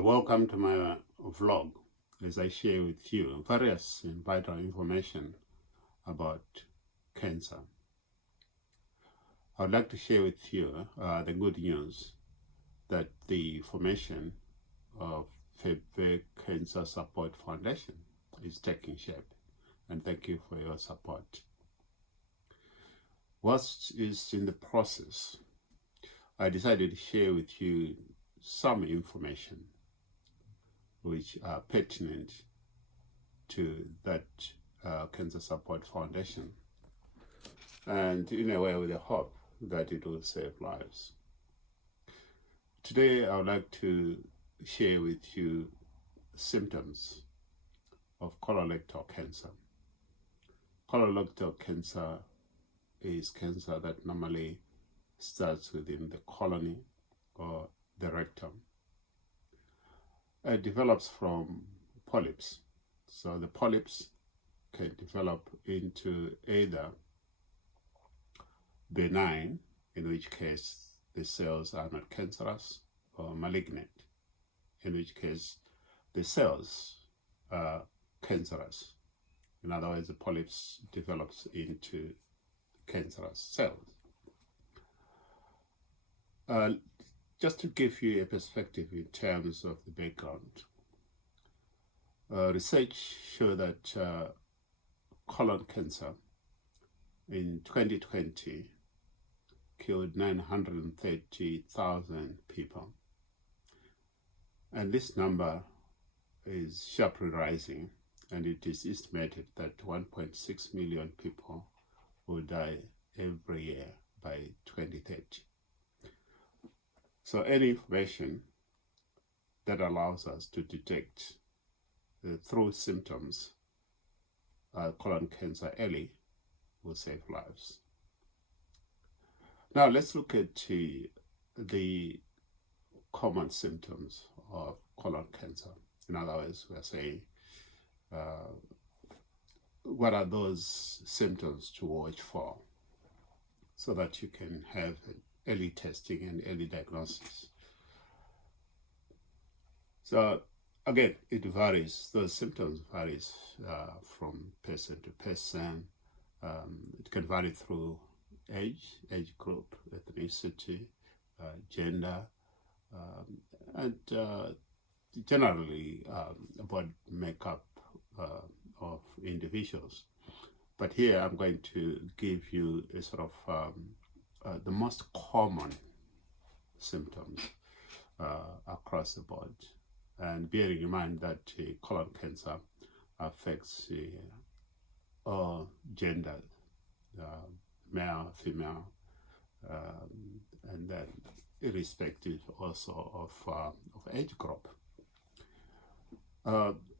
Welcome to my vlog as I share with you various vital information about cancer. I would like to share with you the good news that the formation of Febe Cancer Support Foundation is taking shape, and thank you for your support. Whilst is in the process, I decided to share with you some information which are pertinent to that Cancer Support Foundation, and in a way with the hope that it will save lives. Today I would like to share with you symptoms of colorectal cancer. Colorectal cancer is cancer that normally starts within the colony or the rectum. It develops from polyps. So the polyps can develop into either benign, in which case the cells are not cancerous, or malignant, in which case the cells are cancerous. In other words, the polyps develops into cancerous cells. Just to give you a perspective in terms of the background, research show that colon cancer in 2020 killed 930,000 people. And this number is sharply rising, and it is estimated that 1.6 million people will die every year by 2030. So any information that allows us to detect through symptoms colon cancer early will save lives. Now let's look at the common symptoms of colon cancer. In other words, we're saying what are those symptoms to watch for so that you can have early testing and early diagnosis. So again, it varies. Those symptoms varies from person to person. It can vary through age group, ethnicity, gender, and generally about makeup of individuals. But here I'm going to give you a sort of the most common symptoms across the board, and bearing in mind that colon cancer affects all gender, male, female, and then irrespective also of age group.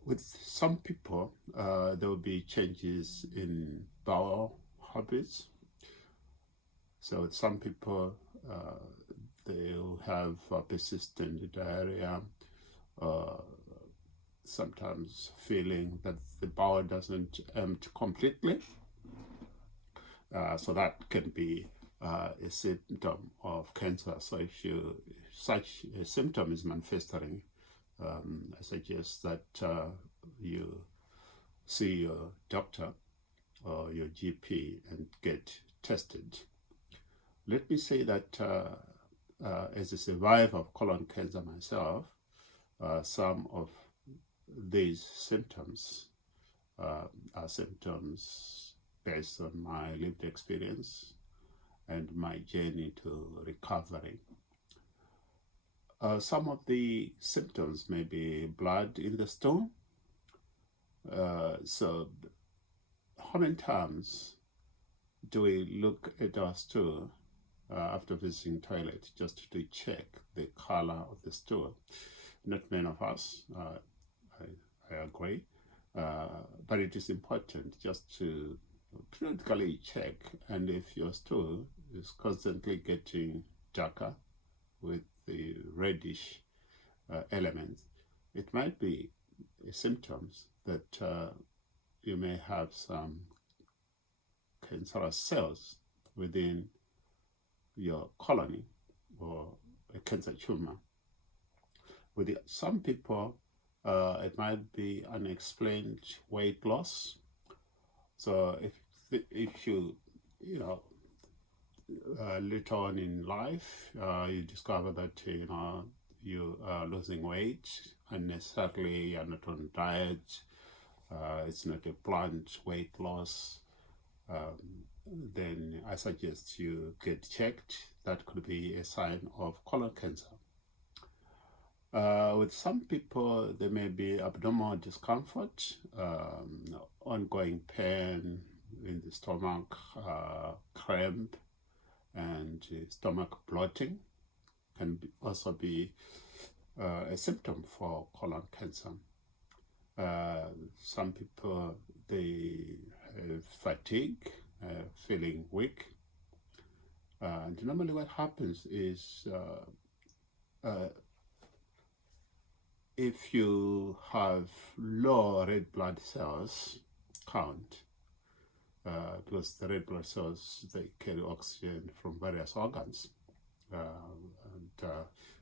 With some people, there will be changes in bowel habits. So with some people, they'll have persistent diarrhea, sometimes feeling that the bowel doesn't empty completely. So that can be a symptom of cancer. So if such a symptom is manifesting, I suggest that you see your doctor or your GP and get tested. Let me say that as a survivor of colon cancer myself, some of these symptoms are symptoms based on my lived experience and my journey to recovery. Some of the symptoms may be blood in the stool. So how many times do we look at our stool after visiting toilet just to check the color of the stool? Not many of us, I agree, but it is important just to periodically check, and if your stool is constantly getting darker with the reddish elements, it might be symptoms that you may have some cancerous cells within your colony or a cancer tumor. With some people, it might be unexplained weight loss. So if you, you know, later on in life, you discover that, you are losing weight unnecessarily, you're not on diet, it's not a planned weight loss, then I suggest you get checked. That could be a sign of colon cancer. With some people, there may be abdominal discomfort, ongoing pain in the stomach, cramp, and stomach bloating can also be a symptom for colon cancer. Some people, they have fatigue, feeling weak. And normally what happens is if you have low red blood cells count, because the red blood cells, they carry oxygen from various organs, and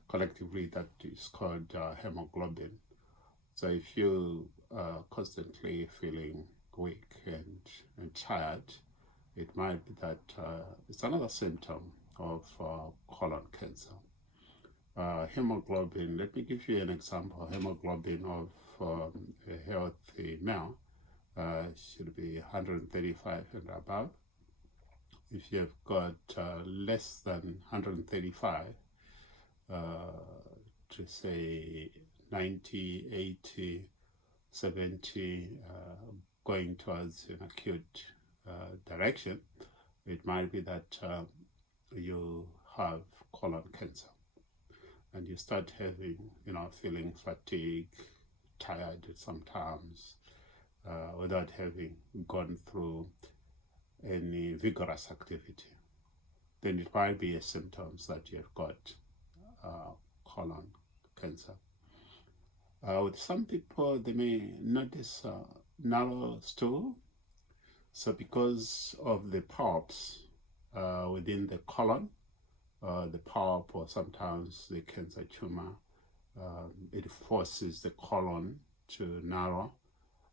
collectively that is called hemoglobin. So if you are constantly feeling weak and tired, it might be that it's another symptom of colon cancer. Hemoglobin, let me give you an example. Hemoglobin of a healthy male should be 135 and above. If you've got less than 135, to say 90, 80, 70, going towards an acute direction, it might be that you have colon cancer. And you start having, feeling fatigue, tired sometimes, without having gone through any vigorous activity. Then it might be a symptoms that you've got colon cancer. With some people, they may notice narrow stool. So because of the polyps within the colon, the polyp or sometimes the cancer tumor, it forces the colon to narrow,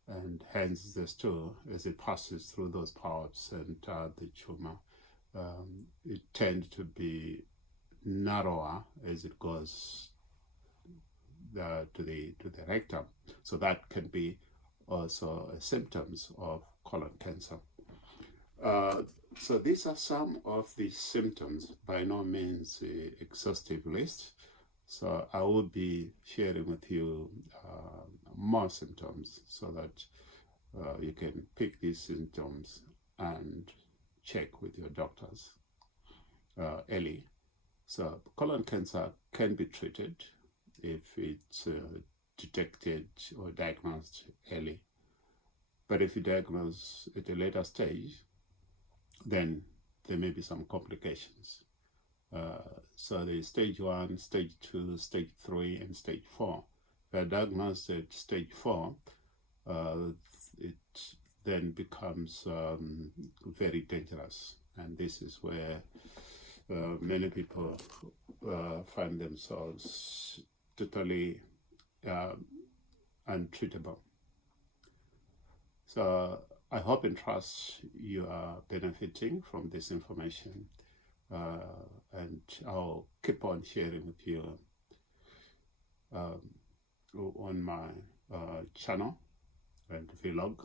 and hence the stool, as it passes through those polyps and the tumor, it tends to be narrower as it goes to the rectum. So that can be also symptoms of colon cancer. So these are some of the symptoms, by no means an exhaustive list. So I will be sharing with you more symptoms so that you can pick these symptoms and check with your doctors early. So colon cancer can be treated if it's detected or diagnosed early. But if you diagnose at a later stage, then there may be some complications. So there's stage 1, stage 2, stage 3, and stage 4. If you're diagnosed at stage 4, it then becomes very dangerous. And this is where many people find themselves totally untreatable. So I hope and trust you are benefiting from this information, and I'll keep on sharing with you on my channel and vlog.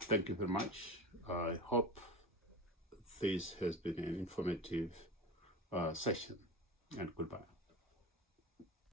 Thank you very much. I hope this has been an informative session, and goodbye.